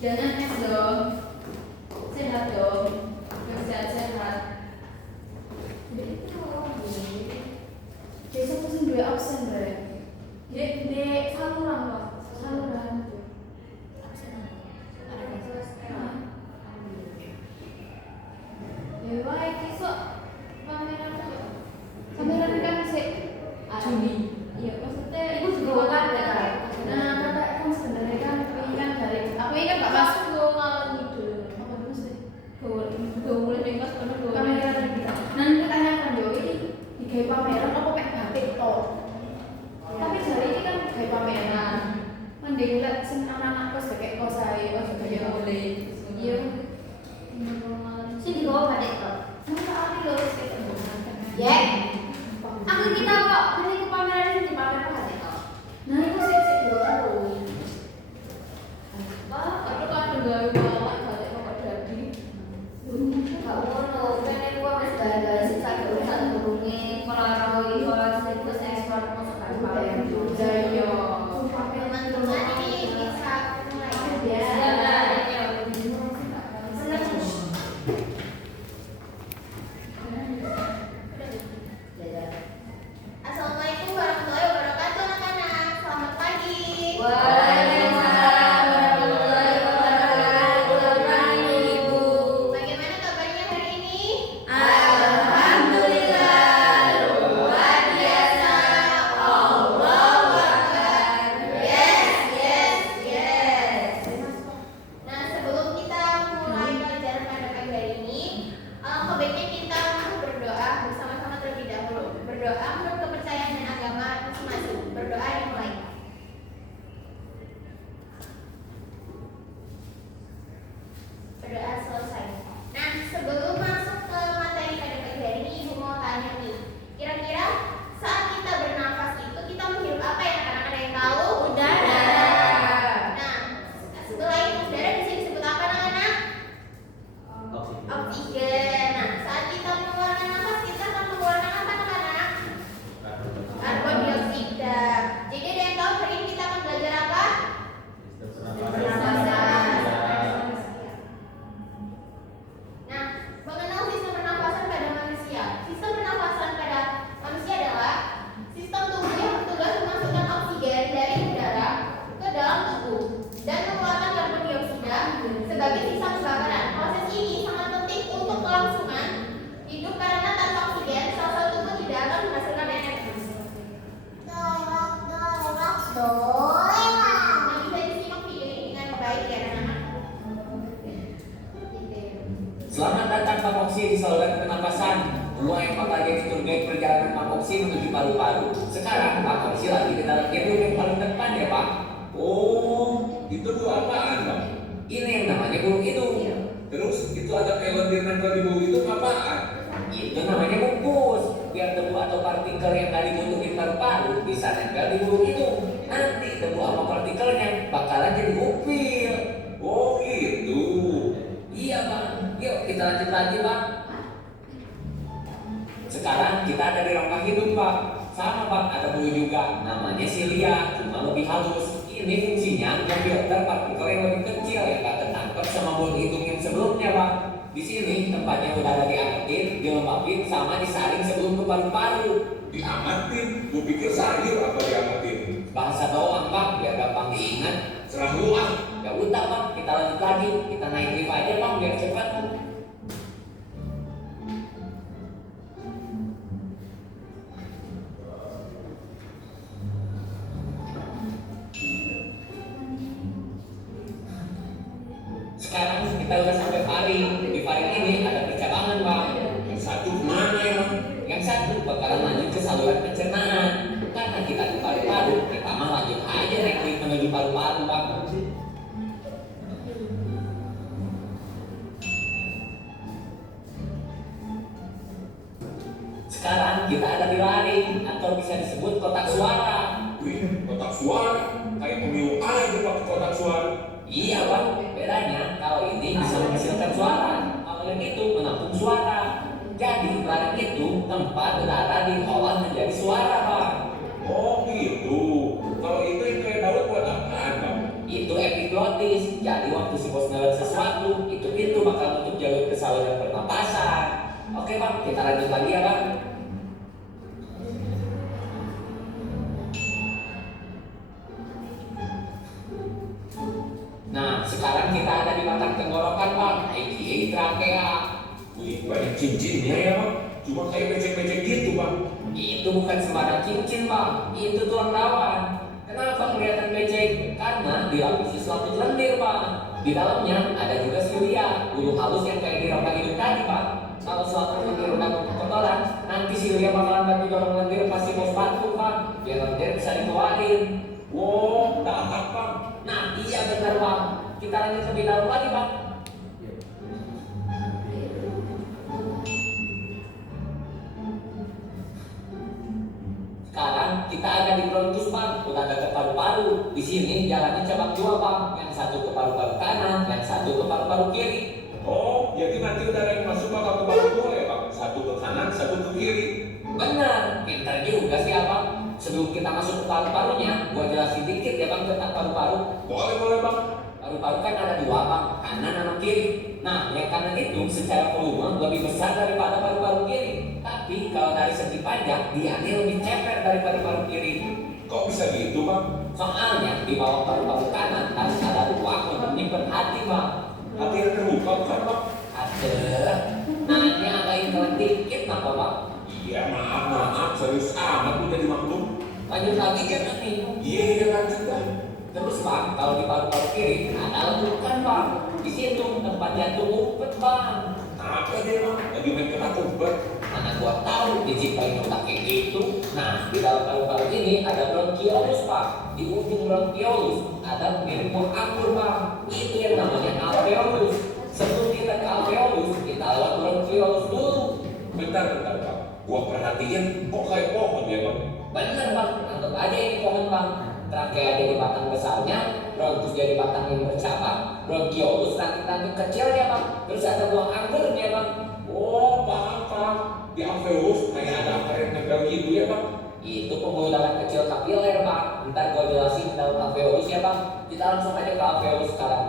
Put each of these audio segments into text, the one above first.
Jangan es dong. Sehat dong. Yang sehat-sehat. Besok pesen 2 absen, Bre. Dek, saluran, Pak. Saluran. Ya, baik. Besok pameran apa? Pameran kan sih Juni. Iya, maksudnya Ibu juga kan ya. Nah, kata kan sebenarnya kan dari aku ini kan gak masuk lo ngalor ngidul. Apa maksudnya? Gaul bebas karena gaul pameran kita. Nanti tanyakan yo ini digawe pameran apa kayak batik to? Tapi hari ini kan digawe pameran. Mending lihat sing anak-anak kos kayak kos ae, kos kayak boleh. Iya. Sing digawa batik to. Masa ali lho kayak Ya. Aku kita kok beli ke pameran ini di pameran batik to. nah itu sih dulu. Wah, aku kan gawe balak batik kok dadi. Gak ngono, kene gua wis gara-gara sisa urusan burunge melarang isolasi terus ekspor masuk ke pameran. Iya. Teman-teman ini bisa mulai ya. Assalamualaikum warahmatullahi wabarakatuh anak-anak. Selamat pagi. Waalaikumsalam warahmatullahi wabarakatuh. Selamat pagi, Ibu. Bagaimana kabarnya hari ini? Alhamdulillah, luar biasa. Allahu Akbar. Yes. Nah, sebelum kita mulai pelajaran pada pagi hari ini, sebaiknya kita berdoa bersama-sama terlebih dahulu. Berdoa menurut kepercayaan dan agama masing-masing. Berdoa dimulai. Berdoa selesai. Nah, sebelum masuk ke materi pada pagi hari ini, Ibu mau tanya nih. Kira-kira saat kita bernafas itu kita menghirup apa ya? Anak-anak ada yang tahu? Udara. Nah, selain udara bisa disebut apa anak-anak? Oksigen. Nah, saat kita mengeluarkan nafas kita akan mengeluarkan apa anak-anak? Karbon dioksida. Jadi ada yang tahu hari ini kita akan belajar apa? Nah, mengenal sistem pernafasan pada manusia. Sistem pernafasan pada manusia adalah sistem tubuh yang bertugas memasukkan oksigen dari udara ke dalam tubuh dan mengeluarkan karbon dioksida sebagai sisa kebakaran. Proses ini sangat penting untuk kelangsungan hidup karena tanpa oksigen sel-sel tubuh tidak akan menghasilkan energi. Nah, bisa disimak video ini dengan baik ya anak-anak. Selamat datang Pak Moksi di saluran pernapasan. Ruang yang Pak lagi diturunkan perjalanan Pak Moksi menuju paru-paru. Sekarang Pak Moksi lagi di dalam gedung yang paling depan ya Pak. Oh, itu tuh apaan, Bang? Ini yang namanya burung hidung. Terus itu ada pelot yang nempel di bawah itu apaan? Itu namanya bungkus. Biar debu atau partikel yang tadi dibutuhin paru-paru bisa nempel di burung hidung. Nanti debu sama partikelnya bakalan jadi upil. Oh, gitu. Iya Bang. Yuk kita lanjut lagi Bang. Sekarang kita ada di rongga hidung Pak. Sama Pak, ada bulu juga. Namanya silia, cuma lebih halus. Ini fungsinya memfilter partikel yang lebih kecil yang gak ketangkep sama bulu hidung yang sebelumnya Pak. Di sini tempatnya udara diangetin, dilembabin, sama disaring sebelum ke paru-paru. Diamatin? Gue pikir sayur apa diamatin? Bahasa doang Pak, biar gampang diingat. Serah lu ah. Ya udah Pak, kita lanjut lagi. Kita naik lift aja Pak, biar cepat. Sekarang kita udah sampai faring. Di faring ini ada percabangan Pak. Yang satu kemana emang? Yang satu bakalan lanjut ke saluran pencernaan. Karena kita di paru-paru, kita mah lanjut aja naik lift menuju paru-paru Pak. Sekarang kita ada di laring atau bisa disebut kotak suara. Wih, kotak suara. Kayak pemilu aja pakai kotak suara. Iya Bang, bedanya kalau ini bisa menghasilkan suara, kalau yang itu menampung suara. Jadi laring itu tempat udara diolah menjadi suara Bang. Oh, gitu. Kalau itu yang kayak Daud buat apaan, Bang? Itu epiglotis. Jadi waktu si sekarang kita ada di batang tenggorokan bang, aka trakea. Wih, banyak cincinnya ya bang. Cuma kayak becek-becek gitu bang. Itu bukan sembarang cincin bang, itu tulang rawan. Kenapa kelihatan becek? Karena dilapisi selaput lendir bang. Di dalamnya ada juga silia, bulu halus yang kayak di rongga hidung tadi bang. Kalau selaput lendir udah kotoran, nanti silia bakalan bantu dorong lendir pasti mau sepatu bang. Biar lendir bisa dikeluarin. Wow, dahak bang. Nah iya benar bang, kita lanjut lebih dalam lagi bang. Sekarang kita ada di bronkus bang, udah ada ke paru-paru. Di sini jalannya cabang dua bang, yang satu ke paru-paru kanan, yang satu ke paru-paru kiri. Oh, jadi nanti udara yang masuk bakal ke paru dua ya bang. Satu ke kanan, satu ke kiri. Benar, pintar juga sih abang. Sebelum kita masuk ke paru-parunya, gua jelasin dikit ya bang tentang paru-paru. Boleh bang. Paru-paru kan ada dua bang, kanan sama kiri. Nah, yang kanan itu secara volume lebih besar daripada paru-paru kiri. Tapi kalau dari segi panjang, dia ini lebih ceper daripada paru kiri. Kok bisa gitu bang? Soalnya di bawah paru-paru kanan harus ada ruang untuk menyimpan hati bang. Hati yang terbuka bukan bang? Ada. Nah ini agak intelek dikit apa bang? Iya maaf, serius amat udah dimaklum. Lanjut lagi kan nih. Iya lanjut bang. Terus bang, kalau di paru-paru kiri ada lekukan bang. Di situ tempat jantung umpet bang. Apa dia bang? Lagi main kena kumpet. Mana gua tahu diciptain otak kayak gitu. Nah, di dalam paru-paru ini ada bronkiolus pak. Di ujung bronkiolus ada mirip buah anggur bang. Itu yang namanya alveolus. Sebelum kita ke alveolus, kita lewat bronkiolus dulu. Bentar bang. Gua perhatiin kok kayak pohon ya bang. Bener bang, anggap aja ini pohon bang. Trakea jadi batang besarnya, bronkus jadi batang yang bercabang, bronkiolus ranting-ranting kecilnya bang. Terus ada buah anggurnya bang. Oh paham. Di alveolus kayak ada akar yang nempel gitu ya bang. Itu pembuluh darah kecil kapiler bang. Ntar gua jelasin dalam alveolus ya bang. Kita langsung aja ke alveolus sekarang.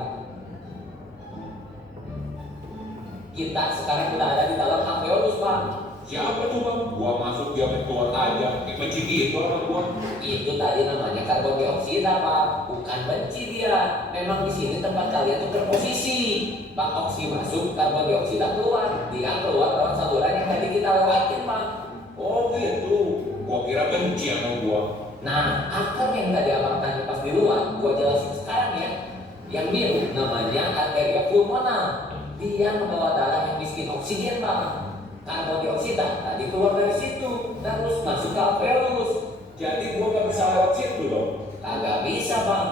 Kita sekarang udah ada di dalam alveolus bang. Siapa tuh bang? Gua masuk dia main keluar aja. Kayak benci gitu orang gua. Itu tadi namanya karbon dioksida bang. Bukan benci dia. Memang di sini tempat kalian tuh berposisi. Bang oksi masuk, karbon dioksida keluar. Dia keluar lewat saluran yang tadi kita lewatin bang. Oh gitu. Gua kira benci sama gua. Nah, akar yang tadi abang tanya pas di luar, gua jelasin sekarang ya. Yang biru namanya arteria pulmonal. Dia membawa darah yang miskin oksigen bang. Karbon dioksida tadi keluar dari situ, terus masuk ke alveolus. Jadi gua gak bisa lewat situ dong. Kagak bisa bang.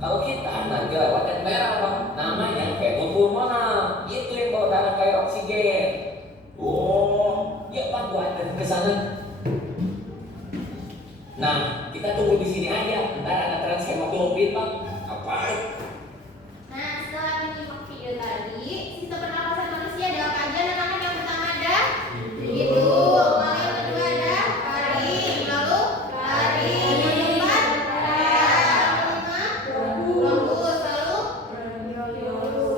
Kalau kita nanti lewat yang merah bang, namanya venul pulmonal. Itu yang bawa darah kayak oksigen. Oh, Yuk bang, gua anterin ke sana. Nah, kita tunggu di sini aja. Ntar ada transhemoglobin bang. apaan? Nah, setelah menyimak video tadi, sistem pernapasan manusia ada apa aja? Anak-anak yang pertama ada hidung, lalu yang kedua ada taring, lalu taring, yang keempat ada bronkus, lalu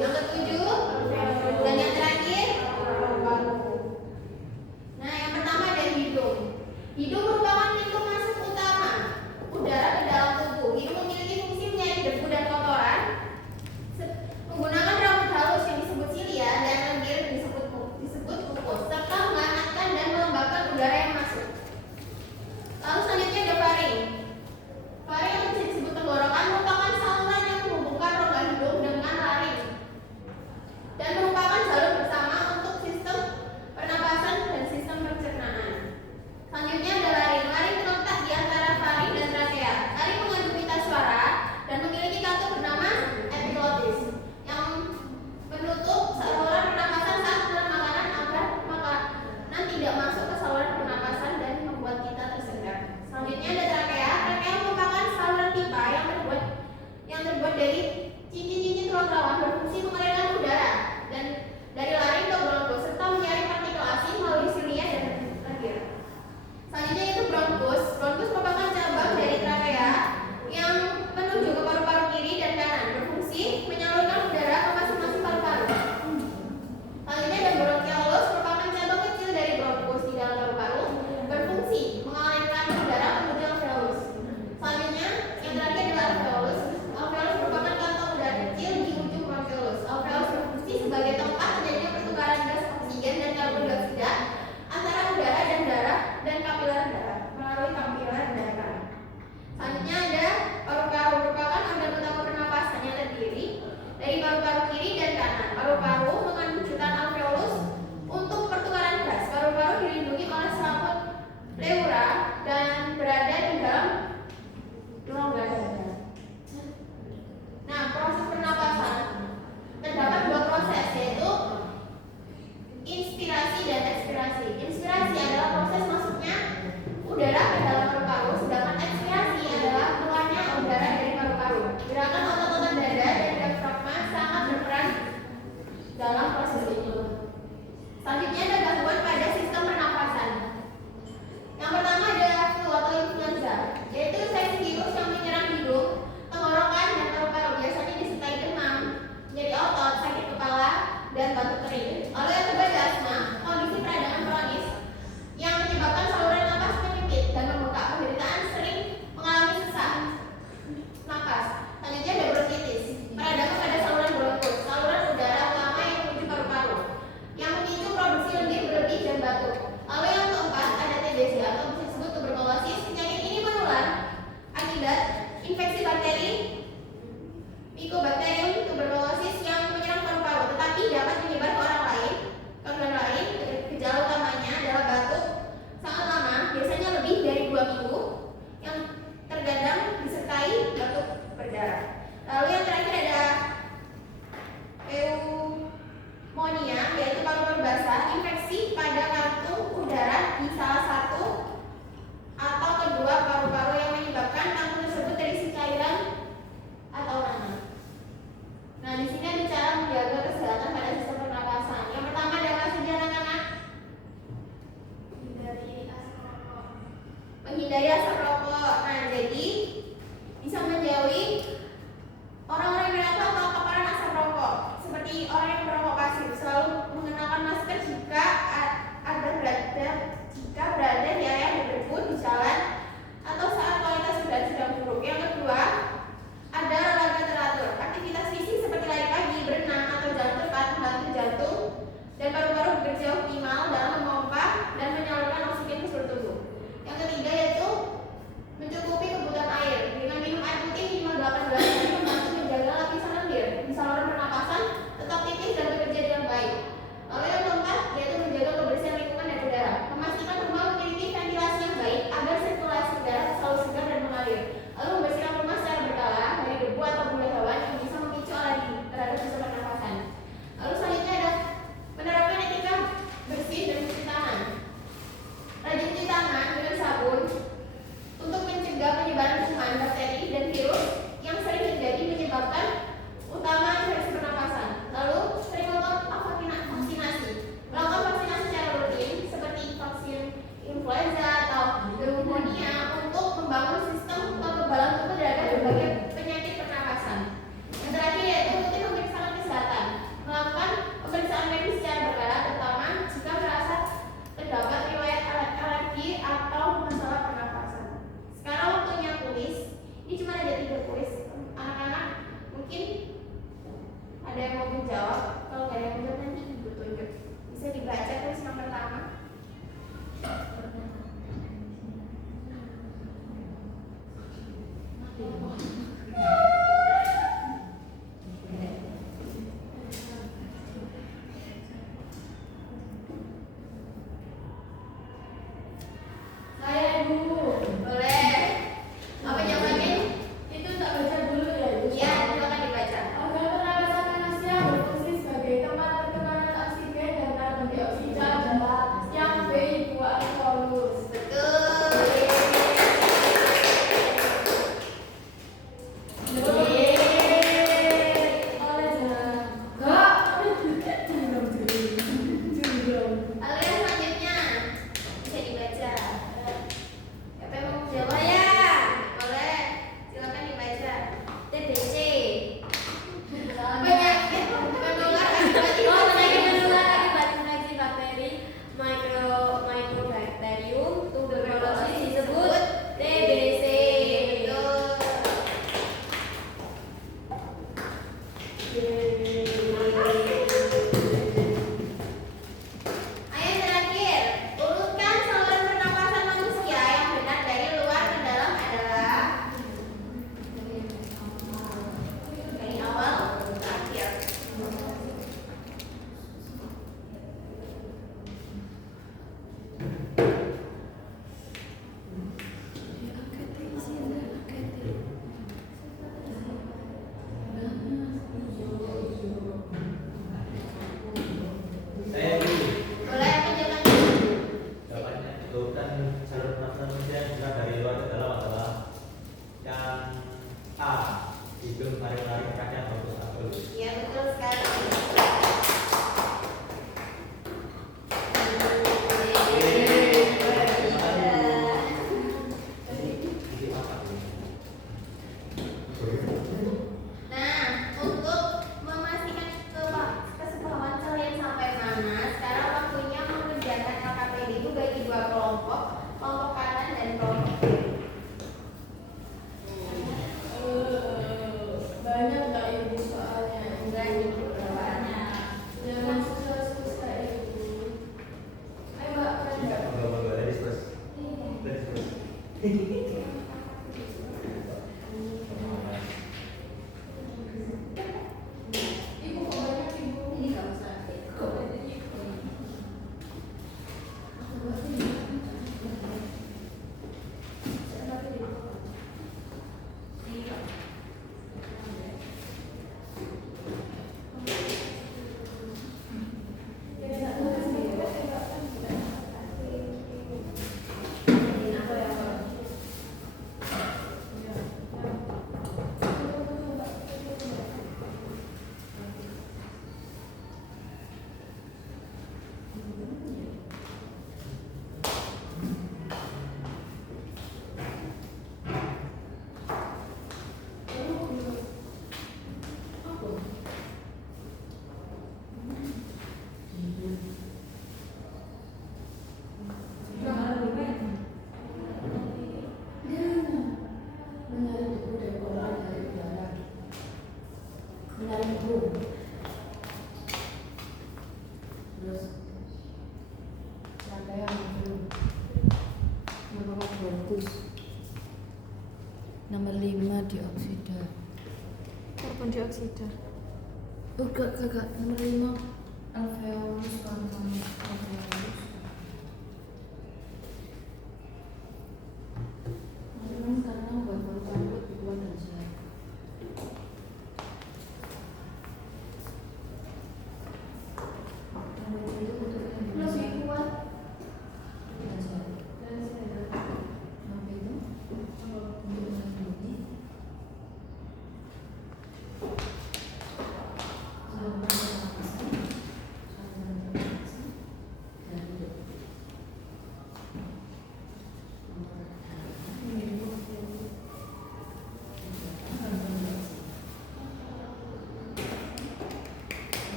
yang ketujuh dan yang terakhir. Nah, yang pertama ada hidung. Hidung merupakan pintu masuk utama udara ke dalam tubuh. Hidung memiliki fungsi menyaring debu dan kotoran asap rokok. Nah, jadi bisa menjauhi orang-orang yang merokok atau paparan asap rokok. Seperti orang yang merokok pasif, selalu mengenakan masker jika berada di area berdebu di jalan atau saat kualitas udara sedang buruk. Yang kedua, ada olahraga teratur. Aktivitas fisik seperti lari pagi, berenang, atau jalan cepat membantu jantung dan paru-paru bekerja optimal dalam memompa dan menyalurkan oksigen ke seluruh tubuh. Yang ketiga yaitu mencukupi kebutuhan air. Dengan minum air putih minimal 8 gelas ini membantu menjaga lapisan lendir di saluran pernapasan tetap tipis dan bekerja dengan baik. Lalu yang keempat yaitu menjaga kebersihan lingkungan dan udara. Memastikan rumah memiliki ventilasi yang baik agar sirkulasi udara selalu segar dan mengalir. Lalu membersihkan rumah secara berkala dari debu atau bulu hewan yang bisa memicu alergi terhadap sistem pernapasan. Lalu selanjutnya ada menerapkan etika bersih dan cuci tangan. Rajin cuci tangan dengan sabun untuk mencegah penyebaran kuman, bakteri, dan virus yang sering terjadi menyebabkan utama infeksi pernapasan. Lalu sering melakukan vaksinasi. Melakukan vaksinasi secara rutin seperti vaksin influenza atau pneumonia untuk membangun sistem kekebalan tubuh terhadap berbagai penyakit pernapasan. Yang terakhir yaitu rutin pemeriksaan kesehatan. Melakukan pemeriksaan medis secara berkala, terutama jika merasa terdapat riwayat alergi atau masalah pernapasan. Sekarang waktunya kuis. Ini cuma ada 3 kuis. Anak-anak mungkin ada yang mau menjawab. Kalau nggak ada yang menjawab nanti ibu tunjuk. Bisa dibaca kuis yang pertama. Saya Ibu. Boleh. Apa jawabannya? Itu tak baca dulu ya Ibu. Iya, silakan dibaca. Organ pernapasan manusia berfungsi sebagai tempat pertukaran oksigen dan karbon dioksida adalah yang B2-alkoholus. Betul. Lalu yang selanjutnya bisa dibaca. Siapa yang mau menjawab? Boleh. Silakan dibaca. TBC. Penyakit menular akibat infeksi bakteri Mycobacterium tuberculosis disebut TBC. Betul. Ayo yang terakhir, urutkan saluran pernapasan manusia yang benar dari luar ke dalam adalah dari awal ke akhir. Saya dulu. Boleh apa jawabannya? Jawabannya itu kan saluran pernapasan manusia yang gerak dari luar ke dalam adalah yang A, hidung, tarik-tarik, kacang, bagus, apel. Iya betul sekali. Nah, untuk memastikan kesepahaman kalian sampai mana, sekarang waktunya mengerjakan LKPD itu bagi 2 kelompok, kelompok kanan dan kelompok kiri. Banyak nggak Ibu soalnya? Enggak nih, banyak. Jangan susah-susah Ibu. Ayo Mbak, Enggak, enggak, dari terus. Dari terus. Ibu kok banyak Ibu? Ini nggak usah. Iya. Nomor 5 dioksida. Karbon dioksida. Oh, gak. Nomor 5 alveolus alveolus. Karena baru paru bukan dasar. Lebih kuat.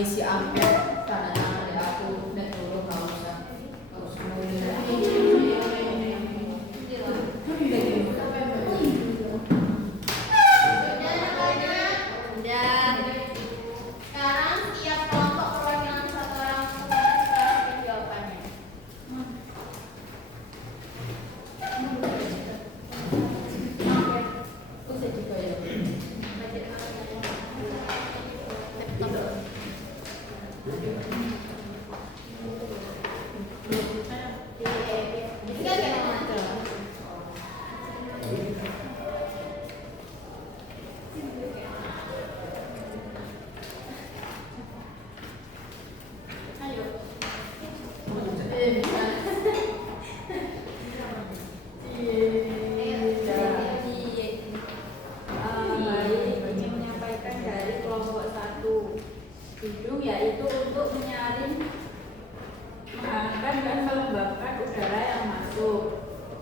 Si angket tanda tangan dari aku dan dulu nggak usah Sekarang setiap kelompok perwakilan satu orang mengajukan jawabannya. ya.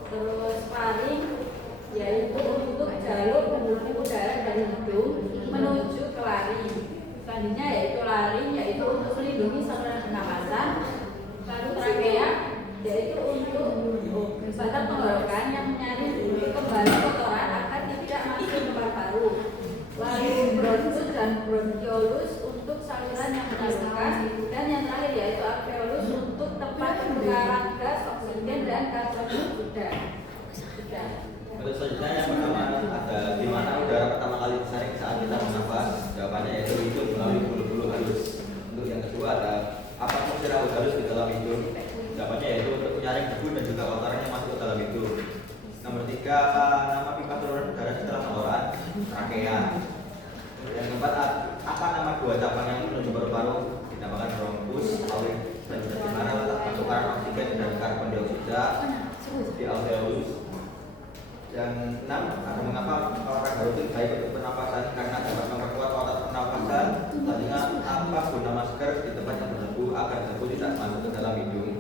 Terus laring yaitu untuk jalur pembuluh udara dari hidung menuju ke laring. Selanjutnya yaitu laring yaitu untuk melindungi saluran pernapasan. Lalu trakea yaitu untuk batang tenggorokan yang menyaring kembali kotoran agar tidak masuk ke paru-paru. Lalu bronkus dan bronkiolus untuk saluran yang menyalurkan, dan yang terakhir yaitu alveolus untuk tempat pertukaran gas, oksigen, dan karbon dioksida. Untuk selanjutnya yang pertama ada di mana udara pertama kali disaring saat kita bernafas. Jawabannya yaitu hidung melalui bulu-bulu halus. Untuk yang kedua ada apa fungsi rambut halus di dalam hidung? Jawabannya yaitu untuk menyaring debu dan juga kotoran yang masuk ke dalam hidung. Nomor 3, nama pipa saluran udara setelah kotoran? Trakea. Yang keempat, apa nama dua cabang yang menuju paru-paru? Dinamakan bronkus, aorta, dan di mana letak pertukaran oksigen dan karbon dioksida? Di alveolus. Yang 6, ada mengapa olahraga rutin baik untuk pernapasan? Karena dapat memperkuat otot pernapasan. Selanjutnya, apa guna masker di tempat yang berdebu agar debu tidak masuk ke dalam hidung?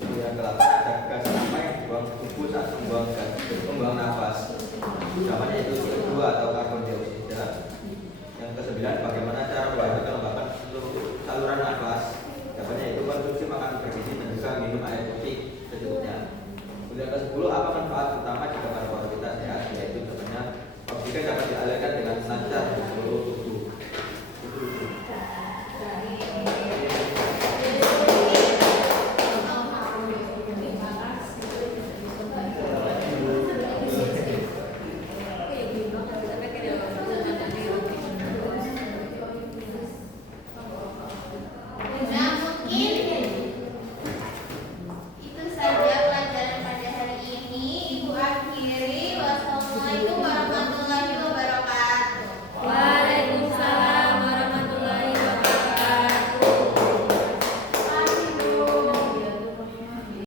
Yang ke-8, ada gas apa yang dibuang tubuh saat membuang nafas? Jawabannya itu CO2 atau karbon dioksida. Yang ke-9, bagaimana cara membantu kelembapan saluran nafas? Jawabannya itu konsumsi makanan bergizi dan juga minum air putih secukupnya. Yang ke-10, apa manfaat utama